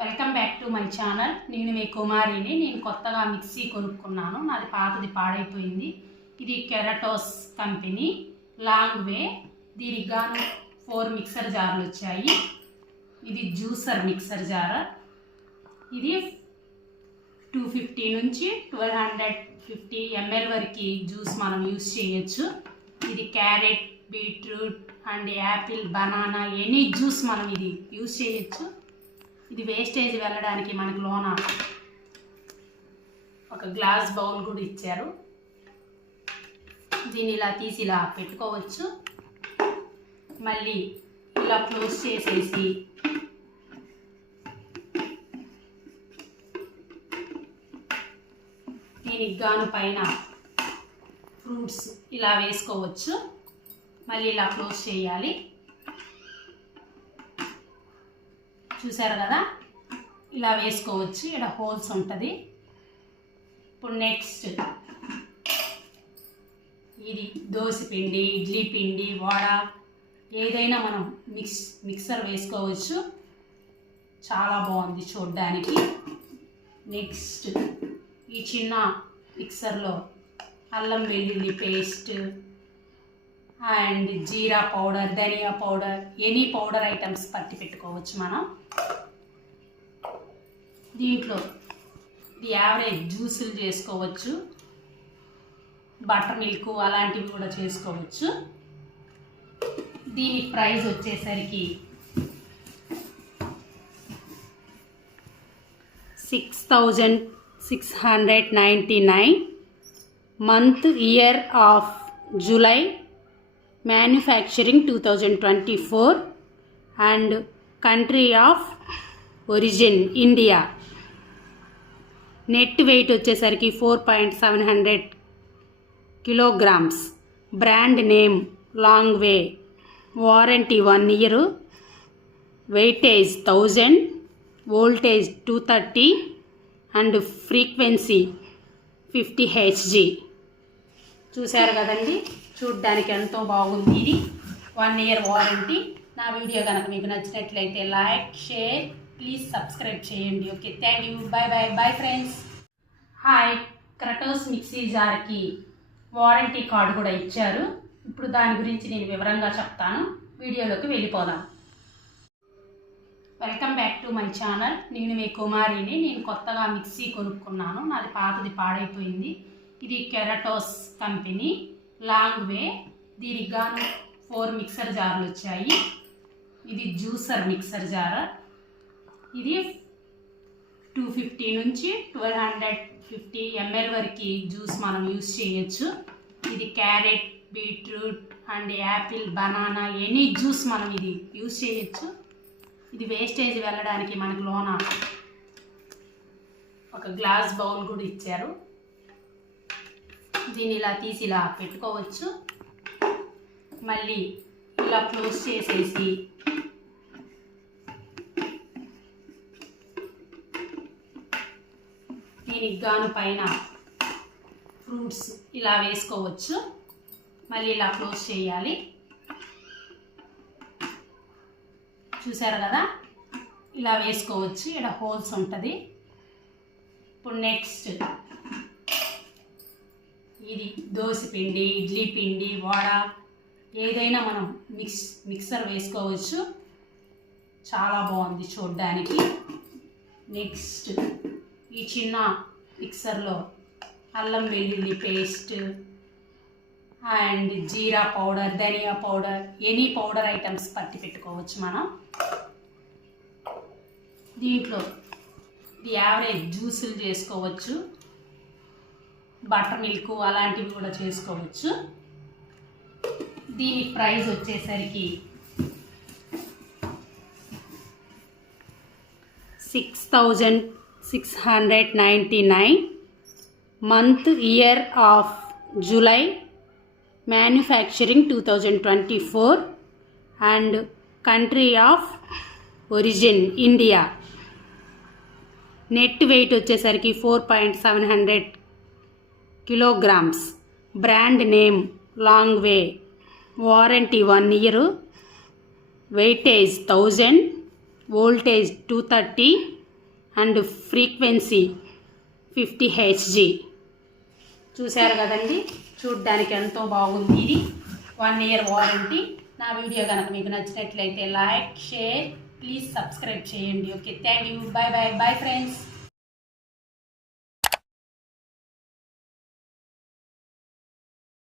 Welcome back to my channel. నేను మీ కుమారిని. నేను కొత్తగా మిక్సీ కొనుక్కున్నాను. నాది పాతది పాడైపోయింది. ఇది కెరటోస్ కంపెనీ. Long way. దీనికి గాను ఫోర్ మిక్సర్ జార్లు వచ్చాయి. ఇది జ్యూసర్ మిక్సర్ జార్. ఇది టూ ఫిఫ్టీ నుంచి ట్వెల్వ్ హండ్రెడ్ ఫిఫ్టీ ఎంఎల్ వరకు జ్యూస్ మనం యూస్ చేయొచ్చు. ఇది carrot beetroot and apple banana any juice మనం ఇది యూస్ చేయొచ్చు. ఇది వేస్టేజ్ వెళ్ళడానికి మనకు లోన ఒక గ్లాస్ బౌల్ కూడా ఇచ్చారు. దీన్ని ఇలా తీసి ఇలా పెట్టుకోవచ్చు. మళ్ళీ ఇలా క్లోజ్ చేసేసి దీనికి గాను పైన ఫ్రూట్స్ ఇలా వేసుకోవచ్చు. మళ్ళీ ఇలా క్లోజ్ చేయాలి. చూసారు కదా? ఇలా వేసుకోవచ్చు. ఇక్కడ హోల్స్ ఉంటుంది. ఇప్పుడు నెక్స్ట్ ఇది దోశ పిండి ఇడ్లీ పిండి వడ ఏదైనా మనం మిక్స్ మిక్సర్ వేసుకోవచ్చు. చాలా బాగుంది చూడ్డానికి. నెక్స్ట్ ఈ చిన్న మిక్సర్లో అల్లం వెల్లుల్లి paste and jeera powder dhaniya powder any powder items పట్టి పెట్టుకోవచ్చు మనం. దీంట్లో యావరేజ్ జ్యూసులు చేసుకోవచ్చు. బటర్ మిల్క్ అలాంటివి కూడా చేసుకోవచ్చు. దీని ప్రైస్ వచ్చేసరికి six thousand six hundred ninety nine month year of July manufacturing two thousand twenty four and country of origin India. Net weight వచ్చేసరికి four point seven hundred kilograms. Brand name Longway warranty one year. Weightage thousand voltage two thirty and frequency fifty HZ. చూశారు కదండి? చూడ్డానికి ఎంతో బాగుంది. ఇది one year warranty నా video కనుక మీకు నచ్చినట్లయితే లైక్ షేర్ ప్లీజ్ సబ్స్క్రైబ్ చేయండి. Okay thank you bye bye bye friends hi Kratos mixie జార్కి warranty card కూడా ఇచ్చారు. ఇప్పుడు దాని గురించి నేను వివరంగా చెప్తాను. వీడియోలోకి వెళ్ళిపోదాం. Welcome back to my channel నేను మీ కుమారిని నేను కొత్తగా మిక్సీ కొనుక్కున్నాను. నాది పాతది పాడైపోయింది. ఇది కెరటోస్ కంపెనీ లాంగ్ వే దీనికి గాను ఫోర్ మిక్సర్ జార్లు వచ్చాయి. ఇది జ్యూసర్ మిక్సర్ జార్. ఇది టూ ఫిఫ్టీ నుంచి ట్వెల్వ్ హండ్రెడ్ ఫిఫ్టీ ఎంఎల్ వరకు జ్యూస్ మనం యూస్ చేయొచ్చు. ఇది carrot beetroot and apple banana any juice మనం ఇది యూస్ చేయొచ్చు. ఇది వేస్టేజ్ వెళ్ళడానికి మనకు లోన ఒక గ్లాస్ బౌల్ కూడా ఇచ్చారు. దీన్ని ఇలా తీసి ఇలా పెట్టుకోవచ్చు. మళ్ళీ ఇలా క్లోజ్ చేసేసి దీనికి గాను పైన ఫ్రూట్స్ ఇలా వేసుకోవచ్చు. మళ్ళీ ఇలా క్లోజ్ చేయాలి. చూసారు కదా? ఇలా వేసుకోవచ్చు. ఇక్కడ హోల్స్ ఉంటుంది. ఇప్పుడు నెక్స్ట్ ఇది దోశ పిండి ఇడ్లీ పిండి వడ ఏదైనా మనం మిక్స్ మిక్సర్ వేసుకోవచ్చు. చాలా బాగుంది చూడ్డానికి. నెక్స్ట్ ఈ చిన్న మిక్సర్లో అల్లం వెల్లుల్లి paste and jeera powder dhaniya powder any powder items పట్టి పెట్టుకోవచ్చు మనం. దీంట్లో ఇది యావరేజ్ జ్యూసులు చేసుకోవచ్చు. బటర్ మిల్క్ అలాంటివి కూడా చేసుకోవచ్చు. దీని ప్రైస్ వచ్చేసరికి six thousand six hundred ninety nine month year of July manufacturing two thousand twenty four and country of origin India net weight వచ్చేసరికి four point seven hundred kilograms. Brand name Longway. Warranty one year. Weightage thousand. Voltage two thirty. And frequency fifty HZ చూశారు కదండి? చూడ్డానికి ఎంతో బాగుంది ఇది. One year warranty. నా video కనుక మీకు నచ్చినట్లయితే లైక్ షేర్ ప్లీజ్ సబ్స్క్రైబ్ చేయండి. Okay thank you. Bye bye bye friends.